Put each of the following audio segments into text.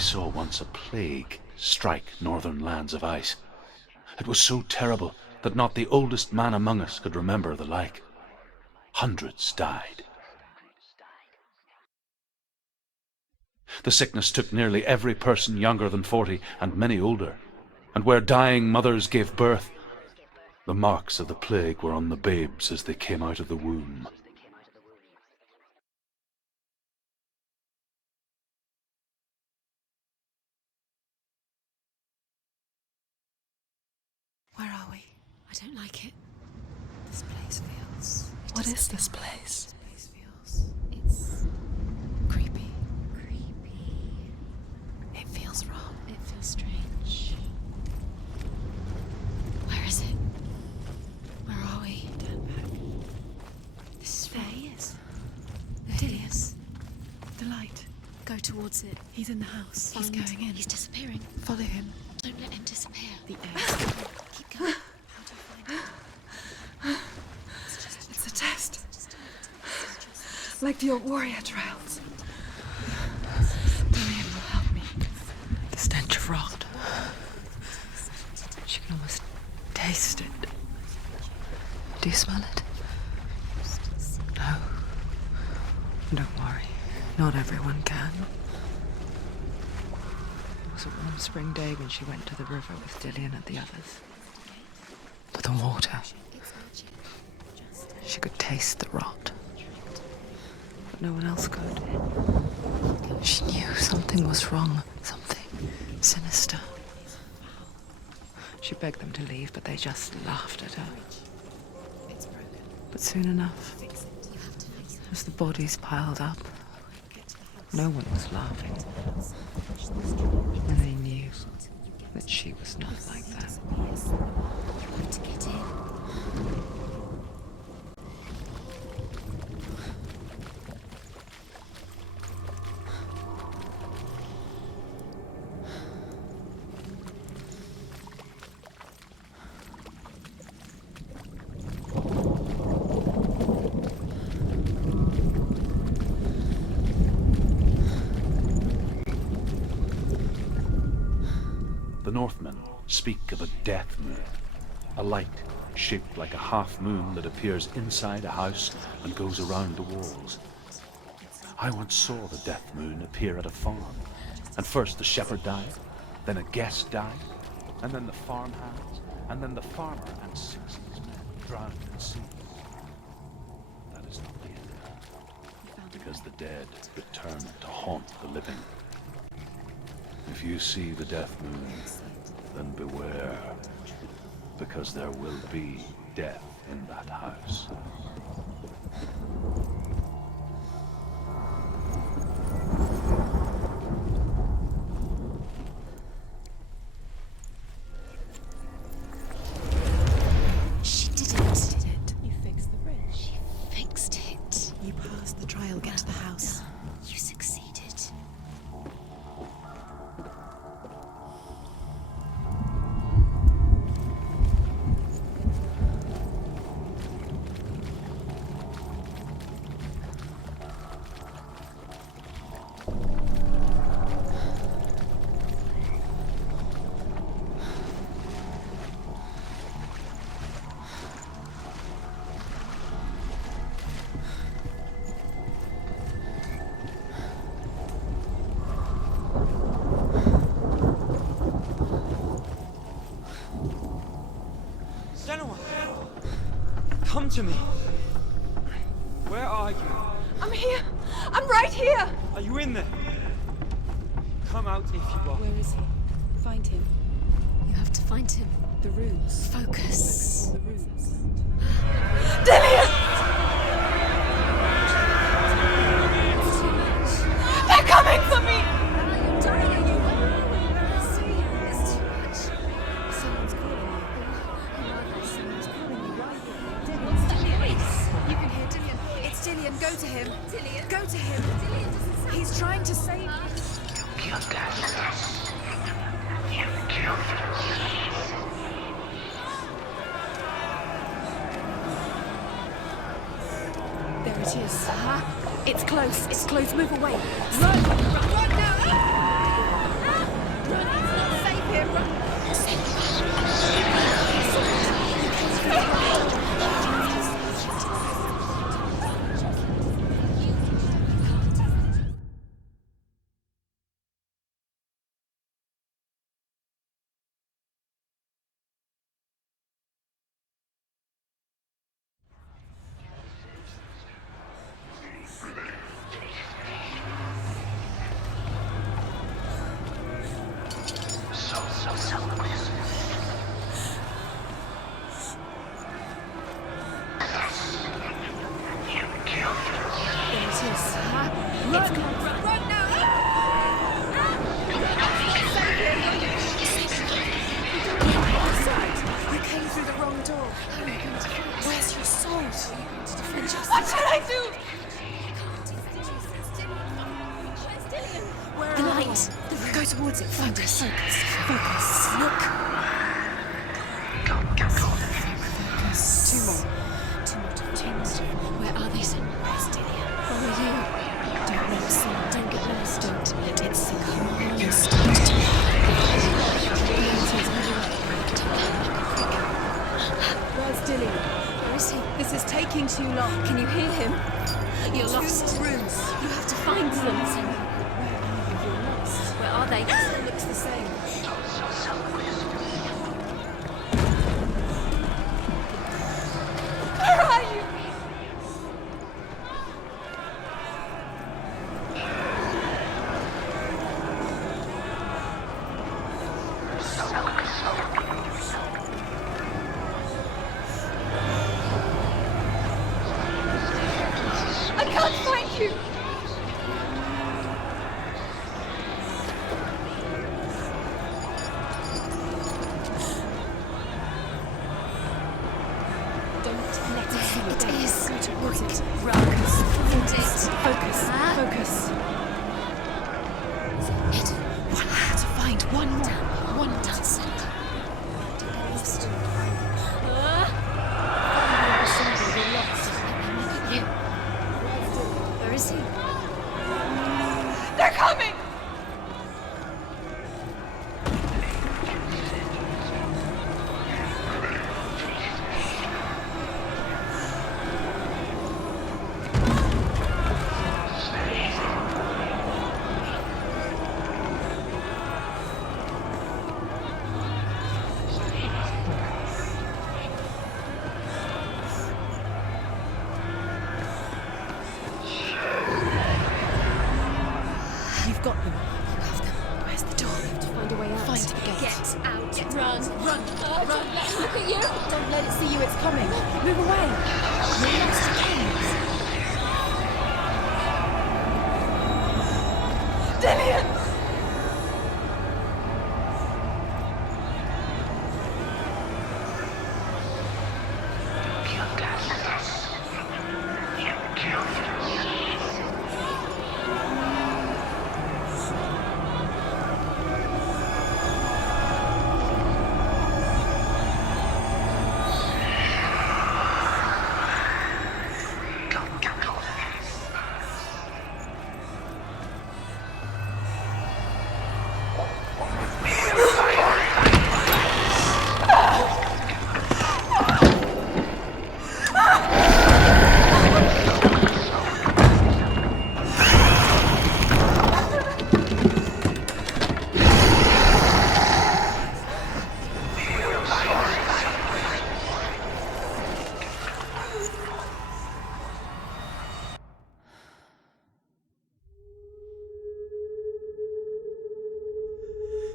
saw once a plague strike northern lands of ice. It was so terrible that not the oldest man among us could remember the like. Hundreds died. The sickness took nearly every person younger than 40 and many older, and where dying mothers gave birth, the marks of the plague were on the babes as they came out of the womb. Where are we? I don't like it. This place feels... What is this place? This place feels... It's... creepy. Creepy. It feels wrong. It feels strange. Where is it? Where are we? Turn back. This is There wrong. he is. There he is. The light. Go towards it. He's in the house. He's Find- going in. He's disappearing. Follow him. Don't let him disappear. The air. Keep going. How do you find it? It's a test. Like the old warrior trials. Delian will help me. The stench of rot. She can almost taste it. Do you smell it? No. Don't worry. Not everyone can. It was a warm spring day when she went to the river with Delian and the others. But the water... She could taste the rot. But no one else could. She knew something was wrong. Something sinister. She begged them to leave, but they just laughed at her. But soon enough, as the bodies piled up, no one was laughing. And they knew that she was not like them. To get in. The Northmen speak of a death moon, a light shaped like a half moon that appears inside a house and goes around the walls. I once saw the death moon appear at a farm, and first the shepherd died, then a guest died, and then the farmhands, and then the farmer and 6 of his men drowned in sea. That is not the end, because the dead return to haunt the living. If you see the death moon, then beware, because there will be death in that house. She did it. You fixed the bridge. She fixed it. You passed the trial. Get to the house. You succeeded. Senua! Come to me! Where are you? I'm here. I'm right here. Are you in there? Come out if you are. Where is he? Find him. You have to find him. The runes. Focus. The runes. Delian! They're coming for me! You're dying. It's too much. Someone's calling you. Someone's calling you right here. What's that voice? You can hear Delian. It's Delian. Go to him. Dillian? Go to him. Dillian doesn't sound... He's trying to save you. There it is. It's close. It's close. Move away. Run! Run now! Save him! Towards it. Focus. Focus. Look. Focus. Two more. Where are they, Senua? Where's Dillian? Follow you. Don't let it see. Don't get lost. Don't let it see. Come on. You're starting to. Where's Dillian? Where is he? This is taking too long. Can you hear him? You're lost. Two more rooms. You have to find them, Senua. Where are they? It looks the same. Where are you? I can't find you! They're coming! You've got them. You have them. Where's the door? We have to find a way out. Find the gate. Get out. Run. Run. Run. Look at you. Don't let it see you. It's coming. Move away. You're lost again. Dillian!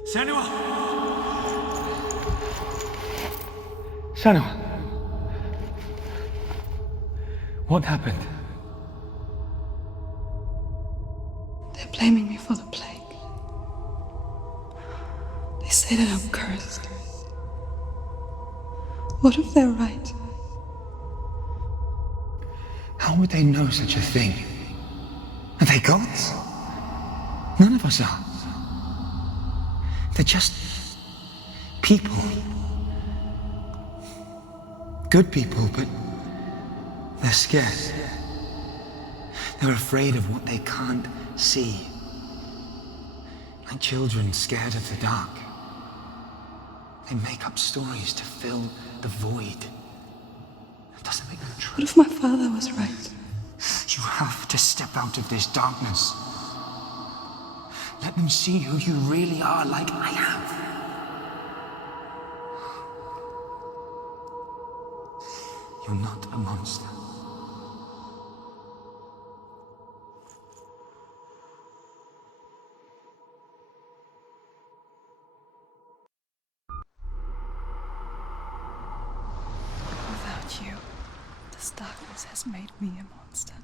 Senua! Senua! What happened? They're blaming me for the plague. They say that I'm cursed. What if they're right? How would they know such a thing? Are they gods? None of us are. They're just people. Good people, but they're scared. They're afraid of what they can't see. Like children scared of the dark. They make up stories to fill the void. That doesn't make them true. What if my father was right? You have to step out of this darkness. Let them see who you really are, like I have. You're not a monster. Without you, this darkness has made me a monster.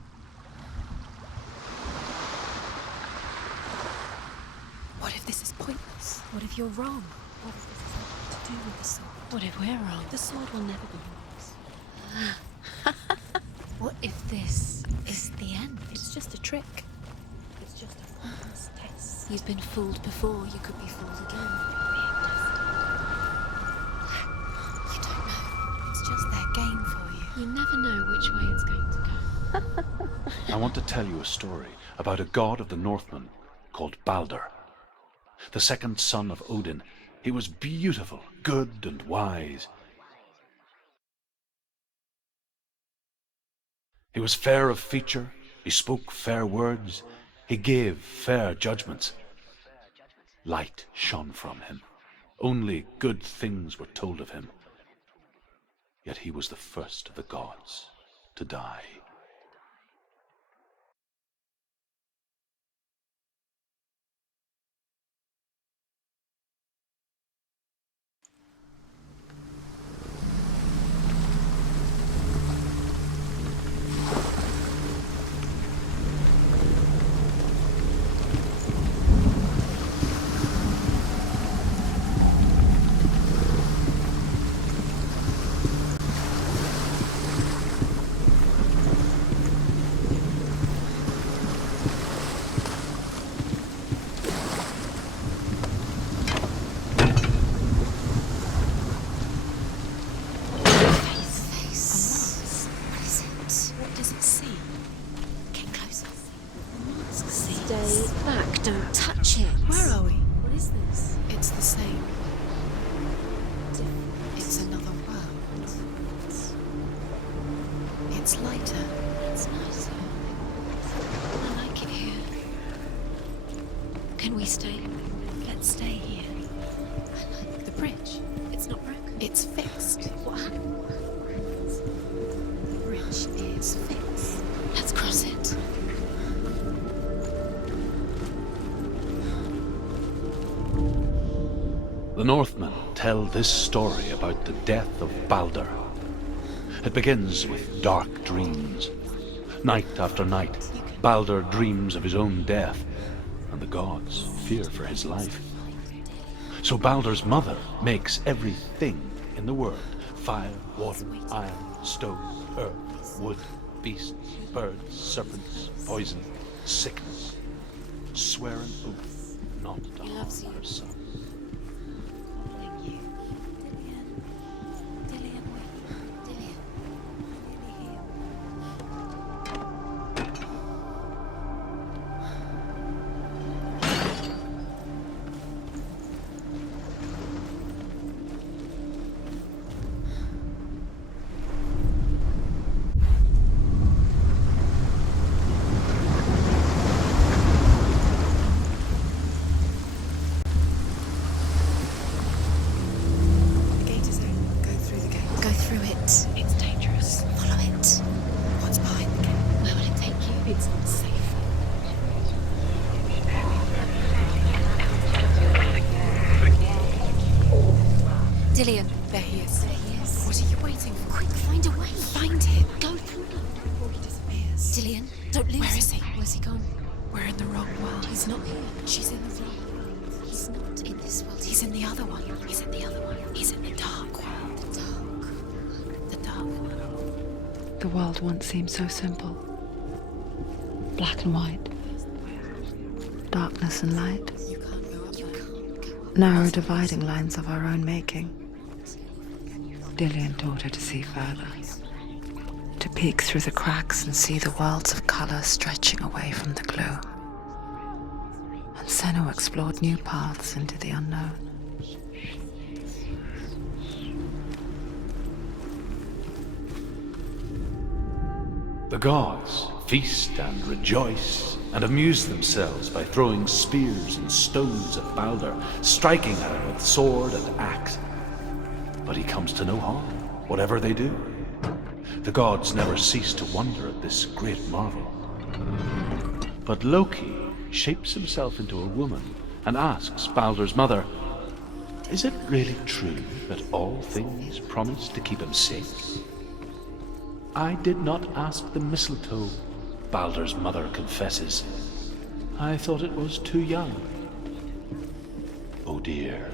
What if this is pointless? What if you're wrong? What if this has nothing to do with the sword? What if we're wrong? The sword will never be yours. What if this is the end? It's just a trick. It's just a pointless test. You've been fooled before. You could be fooled again. You don't know. It's just their game for you. You never know which way it's going to go. I want to tell you a story about a god of the Northmen called Balder. The second son of Odin. He was beautiful, good and wise. He was fair of feature, he spoke fair words, he gave fair judgments. Light shone from him. Only good things were told of him. Yet he was the first of the gods to die. Don't touch it. Where are we? What is this? It's the same. It's another world. It's lighter. It's nicer. I like it here. Can we stay? Let's stay here. I like the bridge. It's not broken. It's fixed. What happened? The bridge is fixed. Let's cross it. The Northmen tell this story about the death of Balder. It begins with dark dreams. Night after night, Balder dreams of his own death, and the gods fear for his life. So Balder's mother makes everything in the world: fire, water, iron, stone, earth, wood, beasts, birds, serpents, poison, sickness. Swear an oath not to harm her son. Dillion, there he is. There he is. What are you waiting for? Quick, find a way. Find him. Go through him before he disappears. Dillion, don't lose him. Where is he? Where's he gone? We're in the wrong world. He's not here. She's in the wrong. He's not in this world. He's in the other one. He's in the other one. He's in the dark world. The dark world. The world once seemed so simple. Black and white. Darkness and light. You can't go up. You can't go up. Narrow dividing lines of our own making. Dillion taught her to see further. To peek through the cracks and see the worlds of colour stretching away from the gloom. And Senua explored new paths into the unknown. The gods feast and rejoice and amuse themselves by throwing spears and stones at Balder, striking at him with sword and axe. But he comes to no harm, whatever they do. The gods never cease to wonder at this great marvel. But Loki shapes himself into a woman and asks Balder's mother, "Is it really true that all things promise to keep him safe?" "I did not ask the mistletoe," Balder's mother confesses. "I thought it was too young." Oh dear.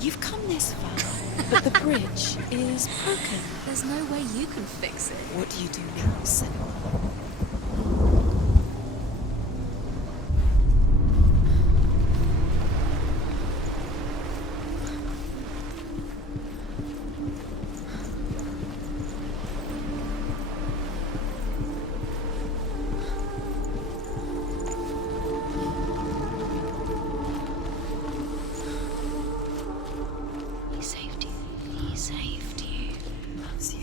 You've come this far, but the bridge is broken. There's no way you can fix it. What do you do now, Senua? He saved you. Loves you.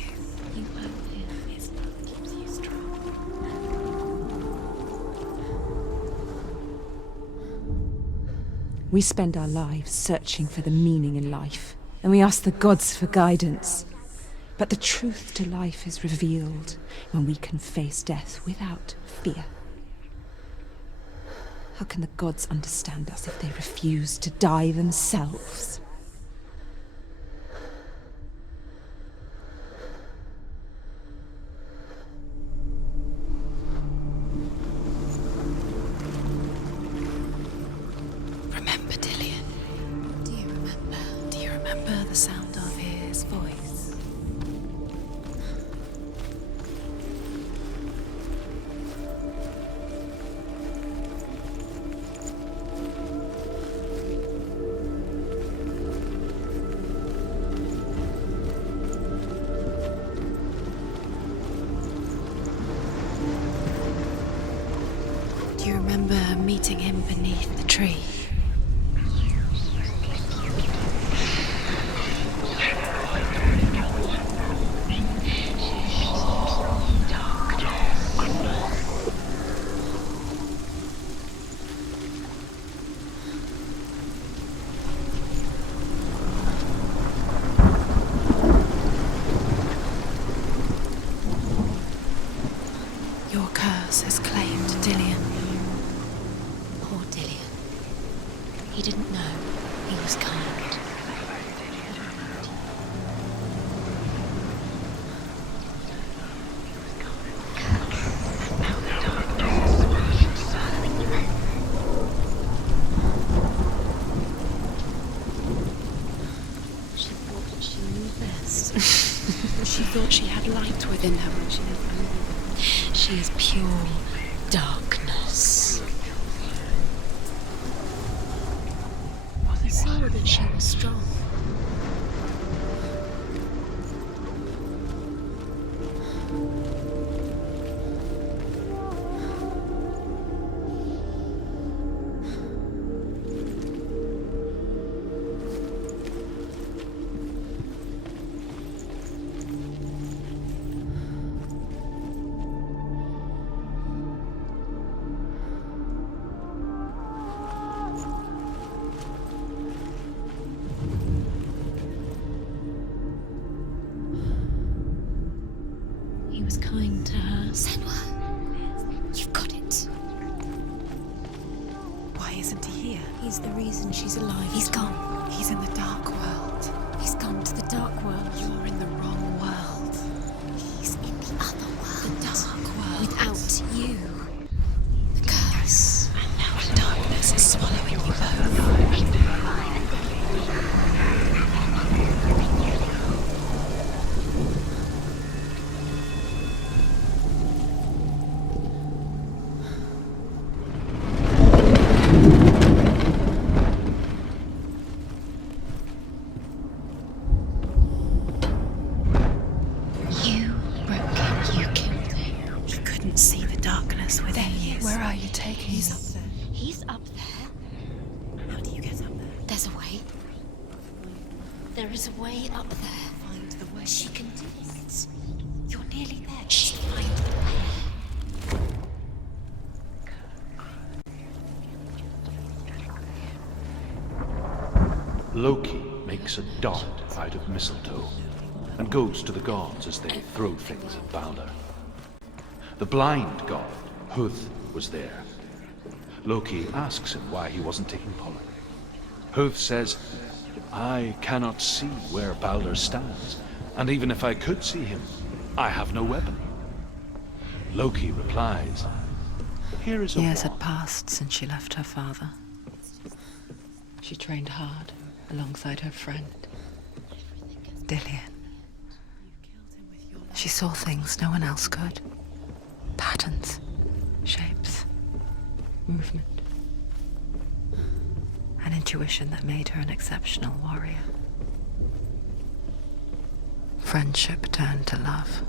You love him. His love keeps you strong. We spend our lives searching for the meaning in life, and we ask the gods for guidance. But the truth to life is revealed when we can face death without fear. How can the gods understand us if they refuse to die themselves? Remember Dillion? Do you remember? Do you remember the sound of his voice? Do you remember meeting him beneath the tree? Your curse has claimed Dillion. Poor Dillion. He didn't know he was kind. She thought that she knew best. She thought she had light within her when she never knew. She is pure darkness. He saw that she was strong. He was kind to her. Senua, you've got it. isn't he here? He's the reason she's alive. He's gone. He's in the dark world. He's gone to the dark world. You're in the wrong world. He's in the other world. The dark world. Without you. The curse. And now the darkness is swallowing you both. You broke him. You killed him. He couldn't see the darkness within you. Where are you taking He's me? up there. He's up there. How do you get up there? There's a way. There is a way up there. Find the way. She can do it. You're nearly there. She'll find the way. Loki makes a dart out of mistletoe and goes to the gods as they throw things at Balder. The blind god, Huth, was there. Loki asks him why he wasn't taking pollen. Huth says, I cannot see where Balder stands, and even if I could see him, I have no weapon. Loki replies, here is a Years wand. had passed since she left her father. She trained hard alongside her friend, Dillian. She saw things no one else could. Patterns, shapes, movement. An intuition that made her an exceptional warrior. Friendship turned to love.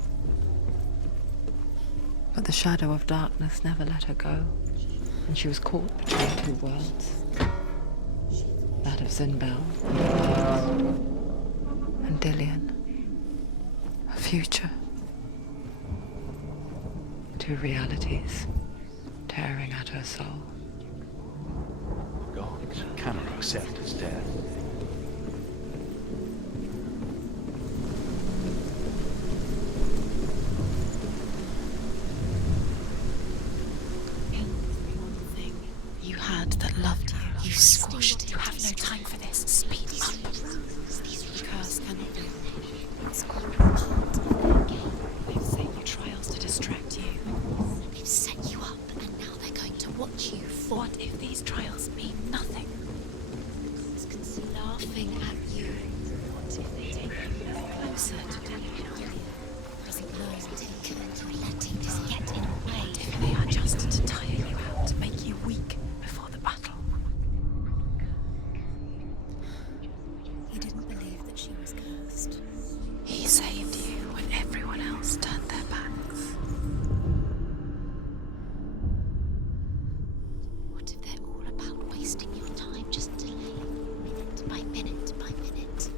But the shadow of darkness never let her go, and she was caught between two worlds. That of Zinbel, and Dillian. A future. Two realities tearing at her soul. Gods cannot accept his death. You had that loved you. You squashed You it. have no time for this. Speed up. These The curse cannot be. It's called a part of their game. They've set you trials to distract you. They've set you up, and now they're going to watch you fall. What if these trials mean nothing? Laughing at you. What if they take you closer to Dillian? Doesn't know taken and you're letting this get in the way. What if they are just to tire you out, to make you weak before the battle? He didn't believe that she was cursed. He saved you when everyone else turned their backs. What if they're all about wasting your time, just delaying minute by minute by minute?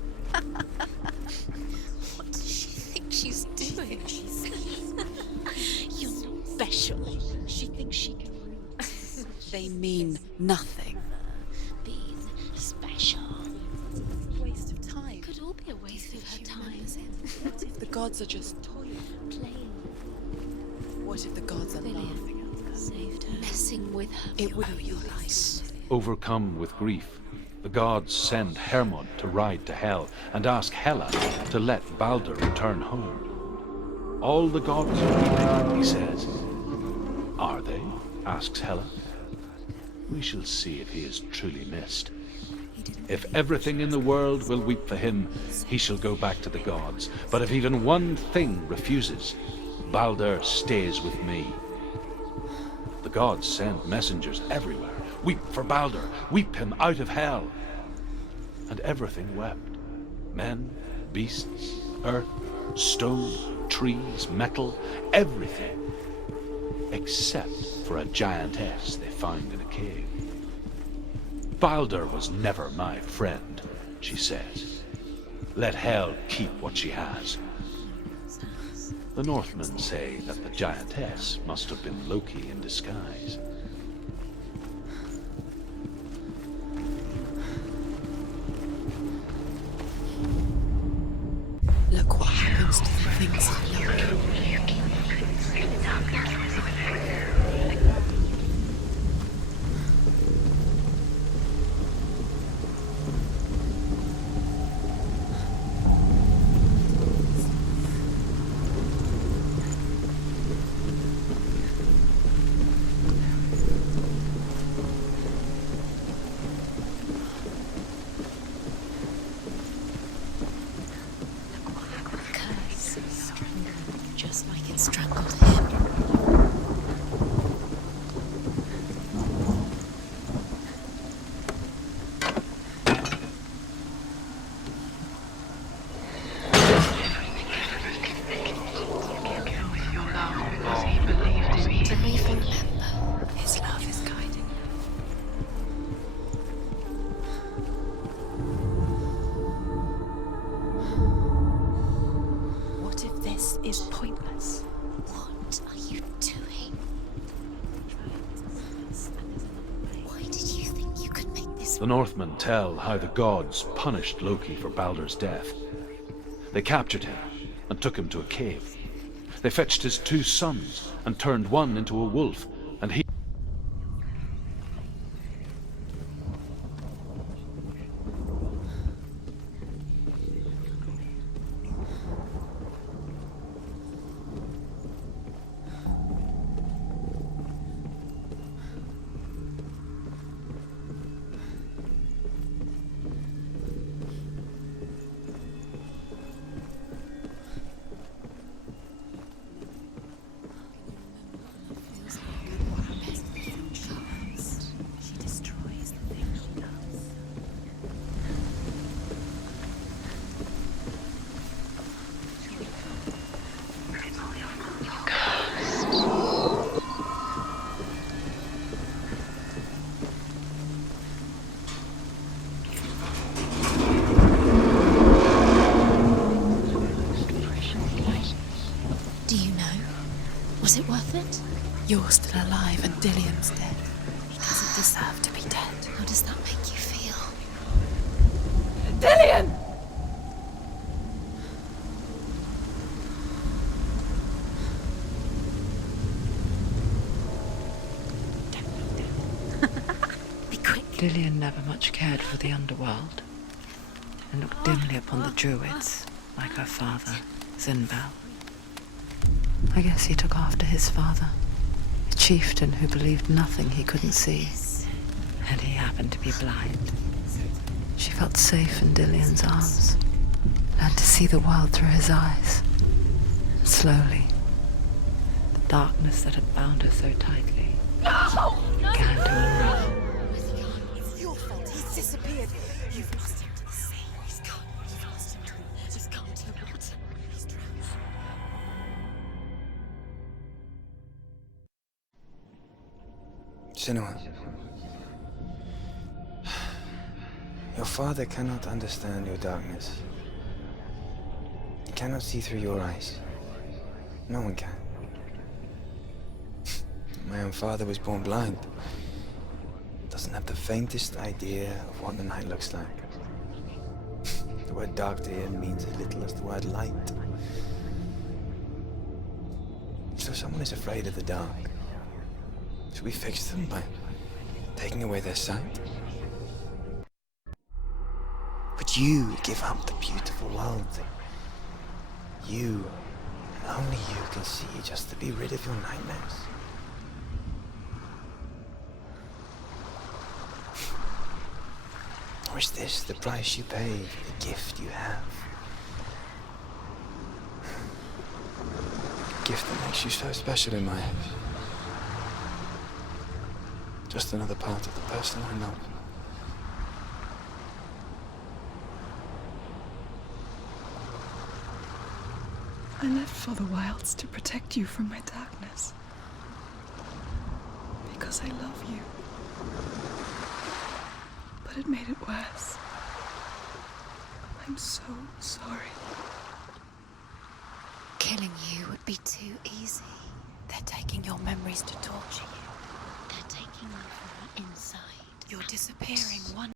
What does she think she's doing? You're not special. She thinks she can They mean nothing. be special. Waste of time. Could all be a waste of her time. What if the gods are just toying? Playing. What if the gods are laughing at her? Saved her. Messing with her. It would be your life. Overcome with grief, the gods send Hermod to ride to Hell and ask Hela to let Balder return home. All the gods are weeping, he says. Are they? Asks Hela. We shall see if he is truly missed. If everything in the world will weep for him, he shall go back to the gods. But if even one thing refuses, Balder stays with me. The gods send messengers everywhere. Weep for Balder, weep him out of hell. And everything wept. Men, beasts, earth, stone, trees, metal, everything. Except for a giantess they found in a cave. Balder was never my friend, she says. Let Hel keep what she has. The Northmen say that the giantess must have been Loki in disguise. Look what happens to the things you love. The Northmen tell how the gods punished Loki for Baldur's death. They captured him and took him to a cave. They fetched his 2 sons and turned one into a wolf, and he... Do you know? Was it worth it? You're still alive and Dillian's dead. He doesn't deserve to be dead. How does that make you feel? Dillian! Be quick. Dillian never much cared for the underworld, and looked dimly upon the druids, like her father, Zinbal. I guess he took after his father, a chieftain who believed nothing he couldn't see, and he happened to be blind. She felt safe in Dillian's arms, learned to see the world through his eyes. Slowly, the darkness that had bound her so tightly began to unravel. It's your fault. He's disappeared. You've lost him to the sea. He's gone. You've lost him to him. He's gone to the water. He's drowned. Senua. Your father cannot understand your darkness. He cannot see through your eyes. No one can. My own father was born blind. Doesn't have the faintest idea of what the night looks like. The word dark to him means as little as the word light. So someone is afraid of the dark. Should we fix them by taking away their sight? Would you give up the beautiful world that you, and only you, can see just to be rid of your nightmares? Or is this the price you pay for the gift you have? A gift that makes you so special in my eyes. Just another part of the person I know. I lived for the wilds to protect you from my darkness. Because I love you. But it made it worse. I'm so sorry. Killing you would be too easy. They're taking your memories to torture you. They're taking you from the inside. You're disappearing one.